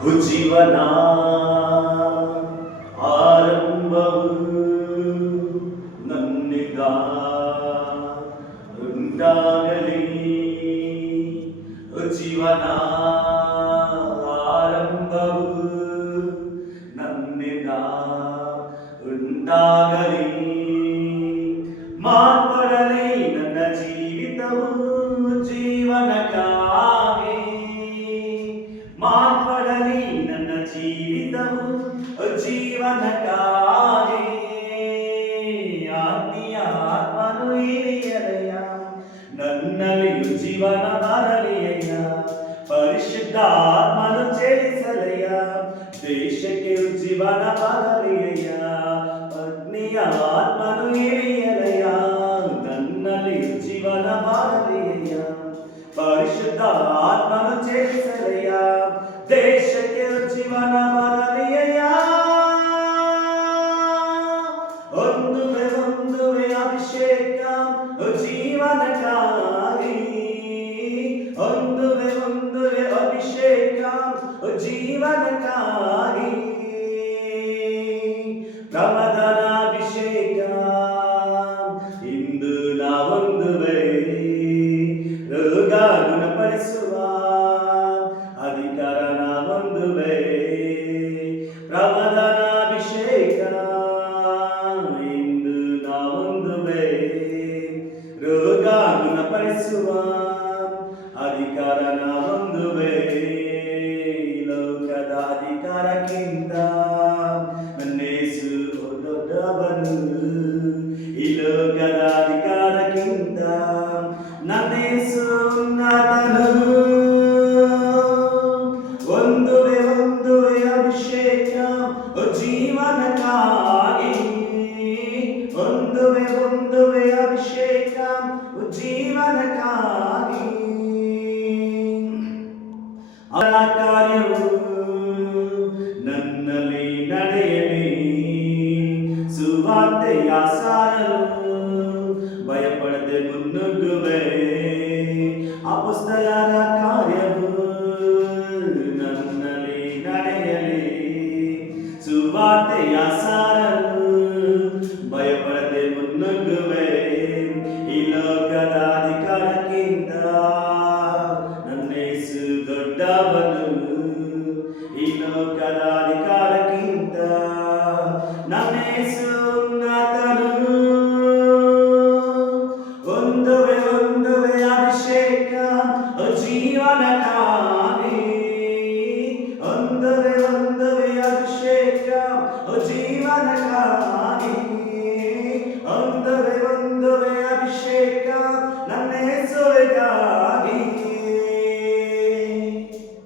ಜೀವನ ಆರಂಭವು ನನ್ನಿಂದ ಉಂಟಾಗಲಿ. ಜೀವನ ಆರಂಭವು ನನ್ನಿಂದ ಉಂಟಾಗಲಿ. ಮಾರ್ಪಡಲಿ ನನ್ನ ಜೀವಿತವು ಜೀವನಕ್ಕಾಗಿ. ಮಾರ್ಪಡಲಿ ನನ್ನ ಜೀವಿತವು ಜೀವನಕ್ಕಾಗಿ. ಆತ್ಮೀಯ ಆತ್ಮನು ಹಿರಿಯರೆಯ ನನ್ನಲ್ಲಿಯೂ ಜೀವನ ಬರಲಿಯಯ್ಯ. ಪರಿಶುದ್ಧ ಆತ್ಮನು ಚಲಿಸಲಯ್ಯ, ದೇಶಕ್ಕೆ ಜೀವನ ಬರಲಿಯಯ್ಯ. ಅಗ್ನಿಯ ಆತ್ಮನು ಹಿರಿಯಲಯ್ಯ, ನನ್ನಲ್ಲಿಯೂ ಜೀವನ ಬರಲಿಯಯ್ಯ. ಪರಿಶುದ್ಧ ಆತ್ಮನು ಚಲಿಸಲಯ್ಯ, ದೇಶಕ್ಕೆ ಜೀವನ ಬರಲಿಯಯ್ಯ. ಒಂದುವೆ ಅಭಿಷೇಕ ಜೀವನಕ್ಕಾಗಿ. ಒಂದುವೆ ಅಭಿಷೇಕ ಜೀವನಕ್ಕಾಗಿ. ಪ್ರಮದನಾಭಿಷೇಕ ಇಂದು ನಾವೊಂದುವೆ. ರೋಗ ಗುಣಪಡಿಸುವ ಅಧಿಕಾರ ನಾವೊಂದುವೆ. ಪ್ರಮದನಾಭಿಷೇಕ ಇಂದು ನಾವೊಂದುವೆ. ರೋಗ ಗುಣಪಡಿಸುವ ಅಧಿಕಾರ ನಾವೊಂದುವೆ. ಲೋಕದ ಅಧಿಕಾರಕ್ಕಿಂತ ನನ್ನೇಸು ದೊಡ್ಡವನು. ಈ ಲೋಕದ ಅಧಿಕಾರಕ್ಕಿಂತ ನನ್ನೇಸು ಉನ್ನತನು. ಒಂದುವೆ ಅಭಿಷೇಕ ಜೀವನಕ್ಕಾಗಿ. ಒಂದುವೆ ಅಭಿಷೇಕ ಜೀವನಕ್ಕಾಗಿ. ಅವರ ಕಾರ್ಯವು ನನ್ನಲ್ಲಿ ನಡೆಯಲಿ. ಸುವಾರ್ತೆಯ ಸಾರಲು ಭಯಪಡದೆ